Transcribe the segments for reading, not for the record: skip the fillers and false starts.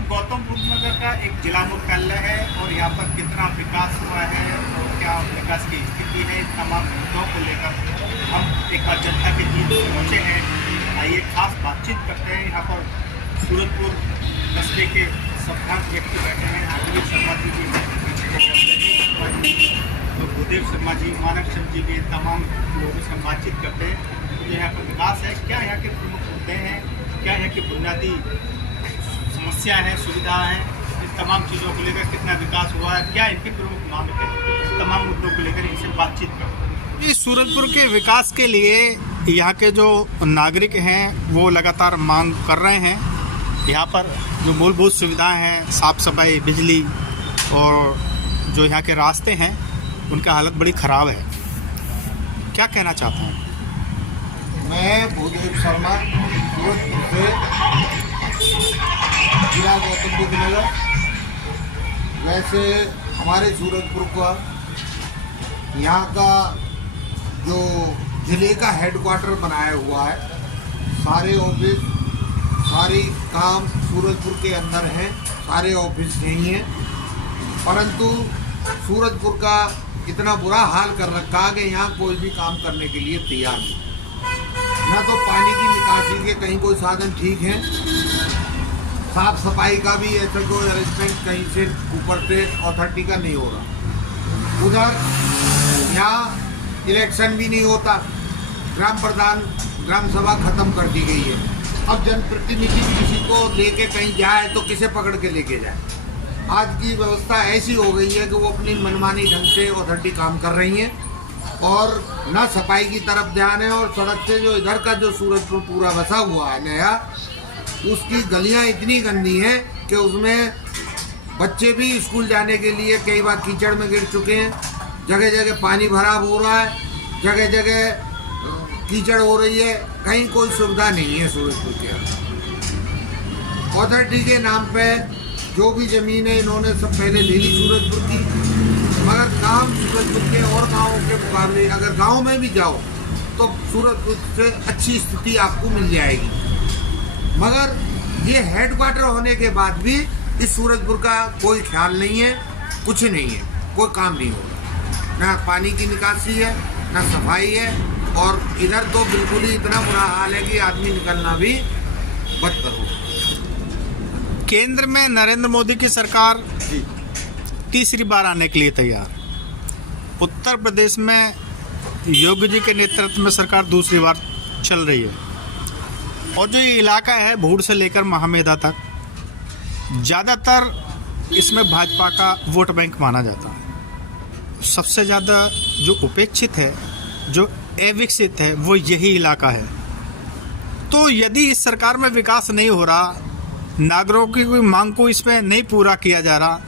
सूरजपुर गौतम बुद्ध नगर का एक जिला मुख्यालय है और यहाँ पर कितना विकास हुआ है और क्या विकास की स्थिति है, तमाम मुद्दों को लेकर हम एक बार जनता के बीच पहुँचे हैं। आइए खास बातचीत करते हैं। यहाँ पर सूरजपुर कस्बे के संस्थान व्यक्ति बैठे हैं। आदित्य शर्मा जी भी, तो भूदेव शर्मा जी, मानक शर्मा जी भी, तमाम लोगों से हम बातचीत करते हैं। तो यहाँ पर विकास है, क्या यहाँ के प्रमुख मुद्दे हैं, क्या यहाँ की बुनियादी समस्या है, सुविधा है, इन तमाम चीज़ों को लेकर कितना विकास हुआ है, क्या इनकी प्रमुख मांग है, तमाम मुद्दों को लेकर इनसे बातचीत करें। इस सूरजपुर के विकास के लिए यहाँ के जो नागरिक हैं वो लगातार मांग कर रहे हैं। यहाँ पर जो मूलभूत सुविधाएं हैं, साफ़ सफाई, बिजली और जो यहाँ के रास्ते हैं उनका हालत बड़ी ख़राब है। क्या कहना चाहते हैं? मैं भूदेव शर्मा सूरजपुर से, जिला गौतम बुद्ध नगर। वैसे हमारे सूरजपुर का यहाँ का जो जिले का हेडक्वार्टर बनाया हुआ है, सारे ऑफिस, सारी काम सूरजपुर के अंदर हैं, सारे ऑफिस यही हैं। परंतु सूरजपुर का इतना बुरा हाल कर रखा है कि यहाँ कोई भी काम करने के लिए तैयार नहीं। ना तो पानी की निकासी के कहीं कोई साधन ठीक है, साफ सफाई का भी ऐसा कोई अरेंजमेंट कहीं से ऊपर से अथॉरिटी का नहीं हो रहा। उधर यहाँ इलेक्शन भी नहीं होता, ग्राम प्रधान ग्राम सभा खत्म कर दी गई है। अब जनप्रतिनिधि किसी को लेके कहीं जाए तो किसे पकड़ के लेके जाए। आज की व्यवस्था ऐसी हो गई है कि वो अपनी मनमानी ढंग से अथॉरिटी काम कर रही हैं और ना सफाई की तरफ ध्यान है। और सड़क से जो इधर का जो सूरजपुर पूरा बसा हुआ है नया, उसकी गलियां इतनी गंदी हैं कि उसमें बच्चे भी स्कूल जाने के लिए कई बार कीचड़ में गिर चुके हैं। जगह जगह पानी भराव हो रहा है, जगह जगह कीचड़ हो रही है, कहीं कोई सुविधा नहीं है सूरजपुर के अंदर। अथॉरिटी के नाम पे जो भी ज़मीन है इन्होंने सब पहले ले ली सूरजपुर की, मगर काम सूरजपुर के और गाँवों के मुकाबले अगर गाँव में भी जाओ तो सूरजपुर से अच्छी स्थिति आपको मिल जाएगी। मगर ये हेडक्वार्टर होने के बाद भी इस सूरजपुर का कोई ख्याल नहीं है, कुछ नहीं है, कोई काम नहीं हो रहा। ना पानी की निकासी है, ना सफाई है, और इधर तो बिल्कुल ही इतना बुरा हाल है कि आदमी निकलना भी बदतर हो। केंद्र में नरेंद्र मोदी की सरकार तीसरी बार आने के लिए तैयार। उत्तर प्रदेश में योगी जी के नेतृत्व में सरकार दूसरी बार चल रही है और जो ये इलाका है भूड़ से लेकर महामेधा तक, ज़्यादातर इसमें भाजपा का वोट बैंक माना जाता है। सबसे ज़्यादा जो उपेक्षित है, जो अविकसित है, वो यही इलाका है। तो यदि इस सरकार में विकास नहीं हो रहा, नागरिकों की कोई मांग को इसमें नहीं पूरा किया जा रहा,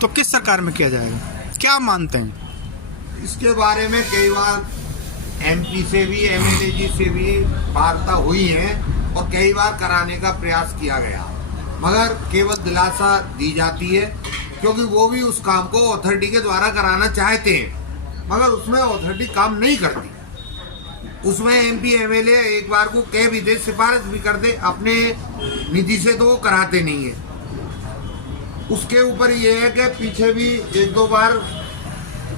तो किस सरकार में किया जाएगा? क्या मानते हैं? इसके बारे में कई बार एमपी से भी, एमएलए जी से भी वार्ता हुई है और कई बार कराने का प्रयास किया गया, मगर केवल दिलासा दी जाती है, क्योंकि वो भी उस काम को अथॉरिटी के द्वारा कराना चाहते हैं, मगर उसमें अथॉरिटी काम नहीं करती। उसमें एमपी एमएलए एक बार को कह भी दे, सिफारिश भी कर दे अपने निधि से, तो वो कराते नहीं है। उसके ऊपर ये है कि पीछे भी एक दो बार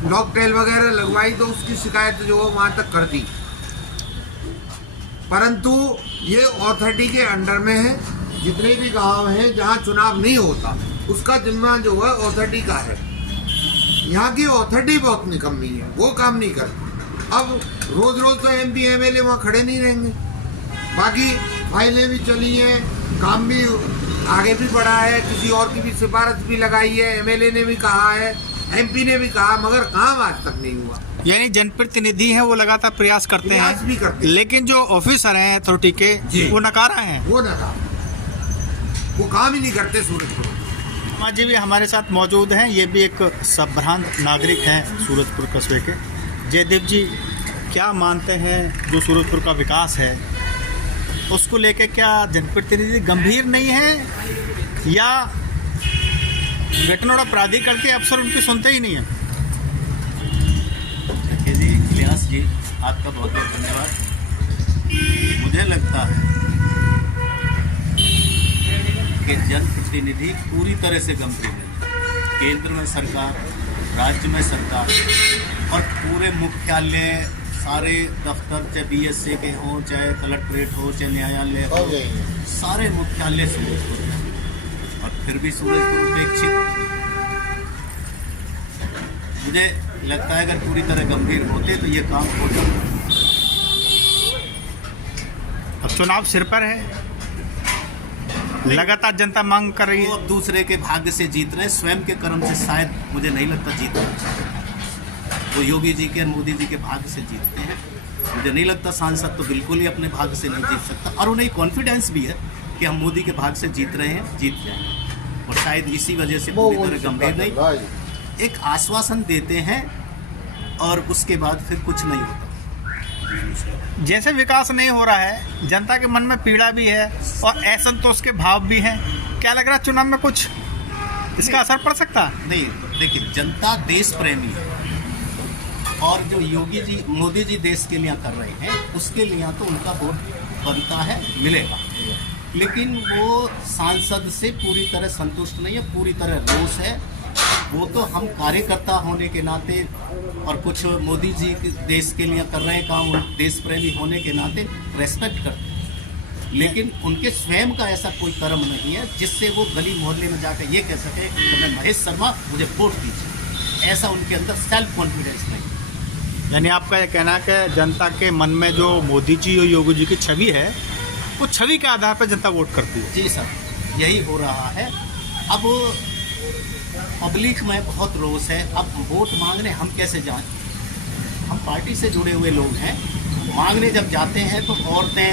लॉक टेल वगैरह लगवाई तो उसकी शिकायत जो है वहाँ तक कर दी, परंतु ये अथॉरिटी के अंडर में है। जितने भी गांव हैं जहाँ चुनाव नहीं होता उसका जिम्मा जो है अथॉरिटी का है। यहाँ की अथॉरिटी बहुत निकम्मी है, वो काम नहीं करती। अब रोज रोज तो एमपी एमएलए वहाँ खड़े नहीं रहेंगे। बाकी फाइलें भी चली हैं, काम भी आगे भी बढ़ा है, किसी और की भी सिफारिश भी लगाई है, एमएलए ने भी कहा है, एमपी ने भी कहा, मगर काम आज तक नहीं हुआ। यानी जनप्रतिनिधि हैं वो लगातार प्रयास करते हैं, भी करते हैं, लेकिन जो ऑफिसर हैं अथॉरिटी के वो नकारा हैं, वो काम ही नहीं करते सूरजपुर। शर्मा जी भी हमारे साथ मौजूद हैं। ये भी एक संभ्रांत नागरिक हैं सूरजपुर कस्बे के। जयदेव जी, क्या मानते हैं जो सूरजपुर का विकास है उसको लेके क्या जनप्रतिनिधि गंभीर नहीं है या गठनोड़ा प्राधिकरण के अफसर उनकी सुनते ही नहीं है? देखिए जी, इलियास जी, आपका बहुत बहुत धन्यवाद। मुझे लगता है के जनप्रतिनिधि पूरी तरह से गंभीर है। केंद्र में सरकार, राज्य में सरकार और पूरे मुख्यालय, सारे दफ्तर, चाहे BSA के हों, चाहे कलेक्ट्रेट हो, चाहे न्यायालय हो, सारे मुख्यालय सूरजपुर में, और फिर भी सूरजपुर उपेक्षित। मुझे लगता है अगर पूरी तरह गंभीर होते तो ये काम हो जाता। अब चुनाव सिर पर है, लगातार जनता मांग कर रही वो है। अब दूसरे के भाग्य से जीत रहे हैं, स्वयं के कर्म से शायद मुझे नहीं लगता जीत रहे। वो योगी जी के, मोदी जी के भाग्य से जीतते हैं। मुझे नहीं लगता सांसद तो बिल्कुल ही अपने भाग्य से नहीं जीत सकता, और उन्हें कॉन्फिडेंस भी है कि हम मोदी के भाग्य से जीत रहे हैं, जीत जाएंगे। और शायद इसी वजह से पूरी तरह गंभीर नहीं, एक आश्वासन देते हैं और उसके बाद फिर कुछ नहीं होता। जैसे विकास नहीं हो रहा है, जनता के मन में पीड़ा भी है और असंतोष के भाव भी हैं। क्या लग रहा है चुनाव में कुछ इसका असर पड़ सकता है? नहीं, देखिए, जनता देश प्रेमी है, और जो योगी जी, मोदी जी देश के लिए कर रहे हैं, उसके लिए तो उनका वोट बनता है, मिलेगा। लेकिन वो सांसद से पूरी तरह संतुष्ट नहीं है, पूरी तरह रोष है। वो तो हम कार्यकर्ता होने के नाते और कुछ मोदी जी देश के लिए कर रहे हैं काम, देश प्रेमी होने के नाते रेस्पेक्ट करते हैं। लेकिन उनके स्वयं का ऐसा कोई कर्म नहीं है जिससे वो गली मोहल्ले में जाकर ये कह सके कि मैं महेश शर्मा, मुझे वोट दीजिए। ऐसा उनके अंदर सेल्फ कॉन्फिडेंस नहीं। यानी आपका ये कहना है कि जनता के मन में जो मोदी जी और योगी जी की छवि है, वो छवि के आधार पर जनता वोट करती है। जी सर, यही हो रहा है। अब पब्लिक में बहुत रोष है। अब वोट मांगने हम कैसे जाएं? हम पार्टी से जुड़े हुए लोग हैं। मांगने जब जाते हैं तो औरतें,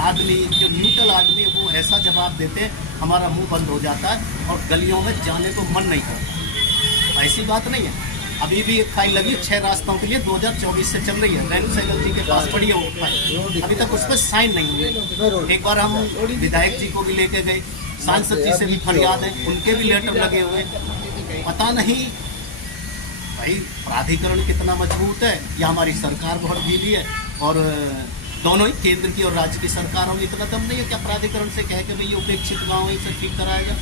आदमी, जो न्यूट्रल आदमी है, वो ऐसा जवाब देते हैं, हमारा मुंह बंद हो जाता है और गलियों में जाने को मन नहीं करता। ऐसी बात नहीं है। अभी भी एक फाइल लगी 6 रास्तों के लिए, 2024 से चल रही है। रेणु सहगल जी के पास पड़ी है वो फाइल, अभी तक उस पर साइन नहीं हुए। एक बार हम विधायक जी को भी लेके गए, सांसद जी से भी फरियाद है, उनके भी लेटर लगे हुए। पता नहीं भाई प्राधिकरण कितना मजबूत है या हमारी सरकार बहुत ढीली है, और दोनों ही केंद्र की और राज्य की सरकारों में इतना दम नहीं है क्या प्राधिकरण से कहे कि भाई ये उपेक्षित गाँव है, इसे ठीक कराएगा।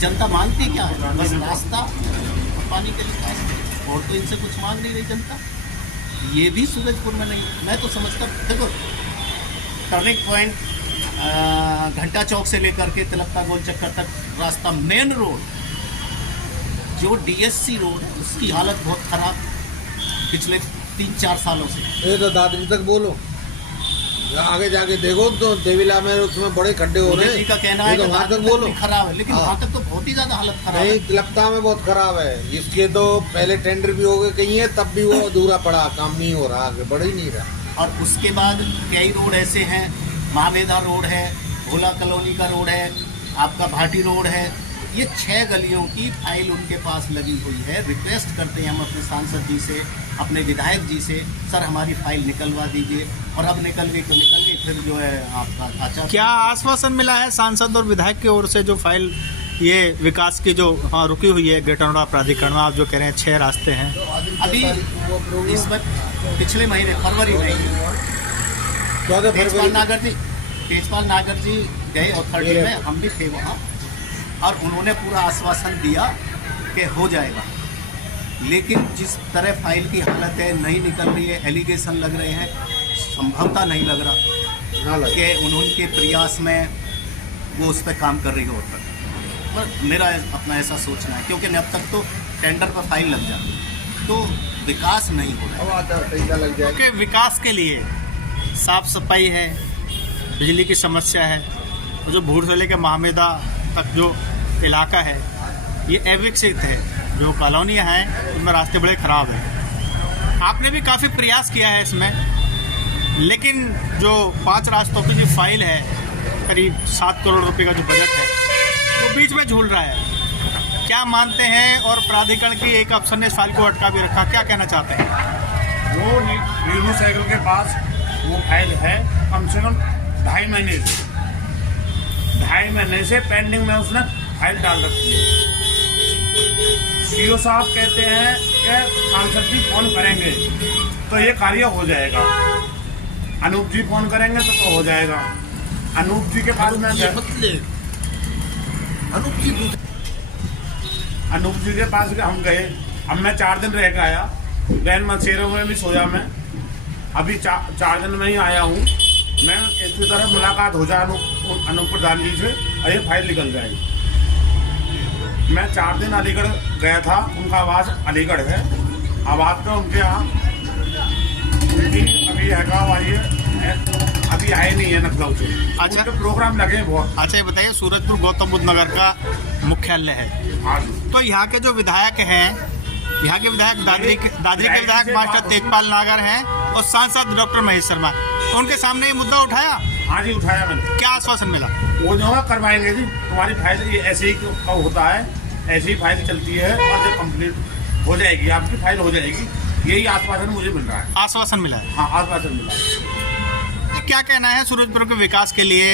जनता मांगती क्या है? बस रास्ता और पानी के लिए, और तो इनसे कुछ मांग नहीं रही जनता। ये भी सूरजपुर में नहीं। मैं तो समझता, देखो, टर्निंग पॉइंट घंटा चौक से लेकर के तिलक गोल चक्कर तक रास्ता, मेन रोड जो DSC रोड है, उसकी हालत बहुत खराब पिछले 3-4 सालों से। ये तो दादरी तक बोलो, आगे जाके देखो तो देवीला में उसमें बड़े खड्डे हो रहे हैं। जी का कहना है तो कि वहाँ तक बोलो खराब है, लेकिन वहाँ तक तो बहुत ही ज्यादा हालत खराब है। नहीं, तिलकता में बहुत खराब है, जिसके तो पहले टेंडर भी हो गए कहीं है, तब भी वो अधूरा पड़ा, काम नहीं हो रहा, आगे बढ़ ही नहीं रहा। और उसके बाद कई रोड ऐसे हैं, महावेदा रोड है, भोला कॉलोनी का रोड है, आपका भाटी रोड है। ये 6 गलियों की फाइल उनके पास लगी हुई है। रिक्वेस्ट करते हैं हम अपने सांसद जी से, अपने विधायक जी से, सर हमारी फाइल निकलवा दीजिए। और अब निकल गई तो निकल गई, फिर जो है आपका ढांचा। क्या आश्वासन मिला है सांसद और विधायक की ओर से जो फाइल ये विकास की जो रुकी हुई है ग्रेटर नोएडा प्राधिकरण में? आप जो कह रहे हैं 6 रास्ते हैं, अभी इसमें पिछले महीने फरवरी में तेजपाल नागर जी गए अथॉरिटी में, हम भी थे वहाँ, और उन्होंने पूरा आश्वासन दिया कि हो जाएगा। लेकिन जिस तरह फाइल की हालत है, नहीं निकल रही है, एलिगेशन लग रहे हैं, संभवता नहीं लग रहा कि उनके प्रयास में वो उस पर काम कर रही हो। पर मेरा अपना ऐसा सोचना है, क्योंकि अब तक तो टेंडर पर फाइल लग जाती तो विकास नहीं हो रहा है। क्योंकि विकास के लिए साफ सफाई है, बिजली की समस्या है, और जो भूड़ से लेकर महामेदा तक जो इलाका है ये अविकसित है। जो कॉलोनियाँ हैं उनमें रास्ते बड़े ख़राब हैं। आपने भी काफ़ी प्रयास किया है इसमें, लेकिन जो 5 रास्तों की जो फाइल है, करीब 7 करोड़ रुपए का जो बजट है, वो बीच में झूल रहा है। क्या मानते हैं? और प्राधिकरण की एक अफसर ने इस फाइल को अटका भी रखा, क्या कहना चाहते हैं? वो रेणु सहगल के पास वो फाइल है कम से कम 2.5 महीने से पेंडिंग में उसने फाइल डाल रखी है। सीओ साहब कहते हैं कि सांसद जी फोन करेंगे तो ये कार्य हो जाएगा, अनूप जी फोन करेंगे तो हो जाएगा। अनूप जी के पास में अनूप जी दूसरे अनूप जी के पास हम गए। अब मैं 4 दिन रह के आया, गैन मंसेरों में भी सोया मैं। अभी 4 दिन में ही आया हूँ मैं। इसी तरह मुलाकात हो जाए अनूप प्रधान जी से और ये फाइल निकल जाएगी। मैं 4 दिन अलीगढ़ गया था, उनका आवास अलीगढ़ है। आवास में उनके यहाँ अभी हटाव आई है, अभी आए नहीं है लखनऊ से। अच्छा। उनके प्रोग्राम लगे हैं बहुत। अच्छा, ये बताइए, सूरजपुर गौतम बुद्ध नगर का मुख्यालय है, हाँ जी। तो यहाँ के जो विधायक हैं, यहाँ के विधायक दादरी के विधायक मास्टर तेजपाल नागर हैं और सांसद डॉक्टर महेश शर्मा, उनके सामने ये मुद्दा उठाया? हाँ जी, उठाया मैंने। क्या आश्वासन मिला? वो जो है करवाएंगे जी, तुम्हारी फाइल ये ऐसे ही का होता है, ऐसी ही फाइल चलती है और जब कंप्लीट हो जाएगी आपकी फाइल हो जाएगी। यही आश्वासन मुझे मिल रहा है। आश्वासन मिला है? हाँ, आश्वासन मिला है। क्या कहना है सूरजपुर के विकास के लिए?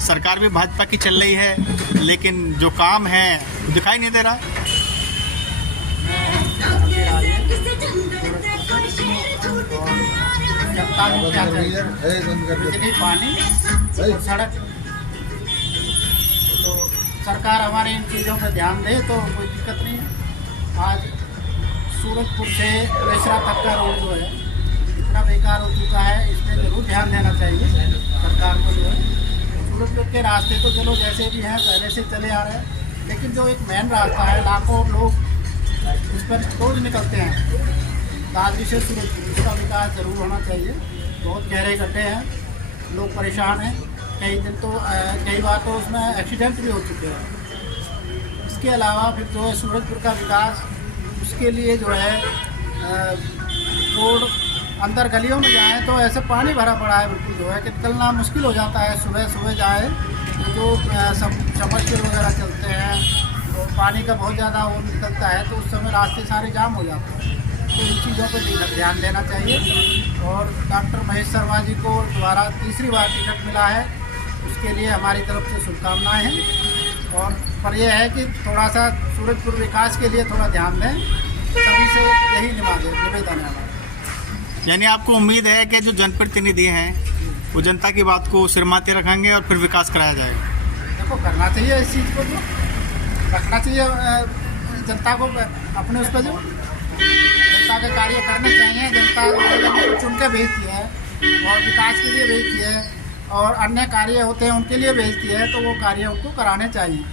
सरकार भी भाजपा की चल रही है, लेकिन जो काम है दिखाई नहीं दे रहा। जनता को क्या चाहिए? बिजली, पानी और सड़क। तो सरकार हमारे इन चीज़ों पर ध्यान दे तो कोई दिक्कत नहीं है। आज सूरजपुर से रेसरा तक का रोड जो है इतना बेकार हो चुका है, इसमें जरूर ध्यान देना चाहिए सरकार को जो है। सूरजपुर के रास्ते तो चलो जैसे भी हैं पहले से चले आ रहे हैं, लेकिन जो एक मेन रास्ता है, लाखों लोग इस पर रोज निकलते हैं दादरी से सूरजपुर, इसका विकास जरूर होना चाहिए। बहुत गहरे गड्ढे हैं, लोग परेशान हैं। कई बार तो उसमें एक्सीडेंट भी हो चुके हैं। इसके अलावा फिर जो है सूरजपुर का विकास, उसके लिए जो है रोड अंदर गलियों में जाएँ तो ऐसे पानी भरा पड़ा है, बिल्कुल जो है कि निकलना मुश्किल हो जाता है। सुबह सुबह जाए तो जो समरसेबल वगैरह चलते हैं तो पानी का बहुत ज़्यादा वो निकलता है, तो उस समय रास्ते सारे जाम हो जाते हैं। तो इन चीज़ों पर ध्यान देना चाहिए। और डॉक्टर महेश शर्मा जी को दोबारा तीसरी बार टिकट मिला है, उसके लिए हमारी तरफ से शुभकामनाएं हैं। और पर यह है कि थोड़ा सा सूरजपुर विकास के लिए थोड़ा ध्यान दें, सभी से यही निवेदन है हमारा। यानी आपको उम्मीद है कि जो जनप्रतिनिधि हैं वो जनता की बात को सिरमाते रखेंगे और फिर विकास कराया जाएगा? देखो, करना चाहिए इस चीज़ को, तो रखना चाहिए जनता को अपने उस पर, जो जनता के कार्य करने चाहिए। जनता को चुन के भेजती है और विकास के लिए भेजती है और अन्य कार्य होते हैं उनके लिए भेजती है, तो वो कार्य उनको कराने चाहिए।